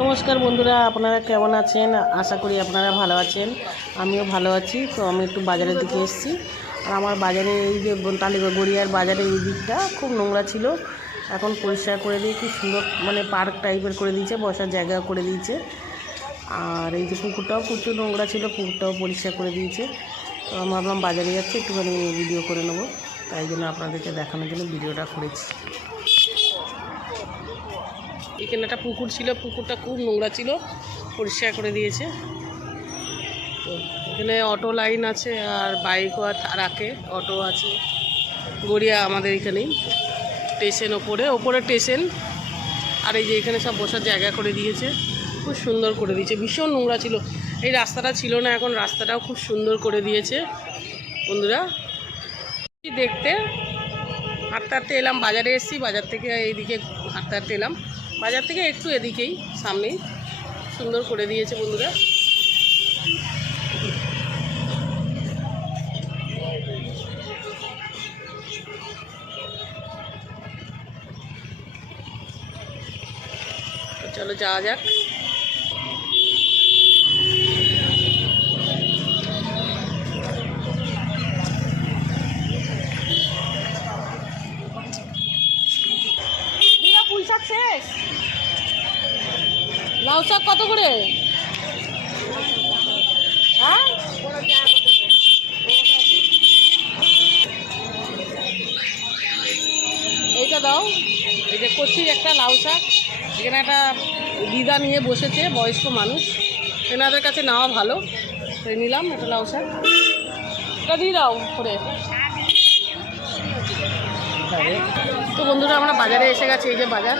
নমস্কার বন্ধুরা, আপনারা কেমন আছেন? আশা করি আপনারা ভালো আছেন। আমিও ভালো আছি। তো আমি একটু বাজারের দিকে এসেছি। আর আমার বাজারে এই যে গড়িয়ার বাজারে এই দিকটা খুব নোংরা ছিল, এখন পরিষ্কার করে দিয়ে কি সুন্দর মানে পার্ক টাইপের করে দিয়েছে, বসার জায়গা করে দিয়েছে। আর এই যে পুকুরটাও প্রচুর নোংরা ছিল, পুকুরটাও পরিষ্কার করে দিয়েছে। তো আমি ভাবলাম বাজারে যাচ্ছি, একটুখানি ভিডিও করে নেবো, তাই জন্য আপনাদেরকে দেখানোর জন্য ভিডিওটা করেছি। এখানে একটা পুকুর ছিল, পুকুরটা খুব নোংরা ছিল, পরিষ্কার করে দিয়েছে। তো এখানে অটো লাইন আছে, আর বাইকও রাখে, অটো আছে। গড়িয়া আমাদের এখানেই স্টেশন, ওপরে স্টেশন। আর এই যে এখানে সব বসার জায়গা করে দিয়েছে, খুব সুন্দর করে দিয়েছে। ভীষণ নোংরা ছিল, এই রাস্তাটা ছিল না, এখন রাস্তাটাও খুব সুন্দর করে দিয়েছে। বন্ধুরা দেখতে হাঁটতে হাঁটতে এলাম, বাজারে এসেছি, বাজার থেকে এইদিকে হাঁটতে হাঁটতে এলাম, বাজার থেকে একটু এদিকেই সামনেই সুন্দর করে দিয়েছে বন্ধুরা। চলো যাওয়া যাক। পুঁই শাক শেষ, লাউ শাক কত করে? হ্যাঁ, এইটা দাও। এই যে কচির একটা লাউ শাক, এখানে একটা দিদা নিয়ে বসেছে, বয়স্ক মানুষ, এনাদের কাছে নেওয়া ভালো, তাই নিলাম একটা লাউ শাক। এটা দিয়ে দাও করে। তো বন্ধুরা আমরা বাজারে এসে গেছি, এই যে বাজার,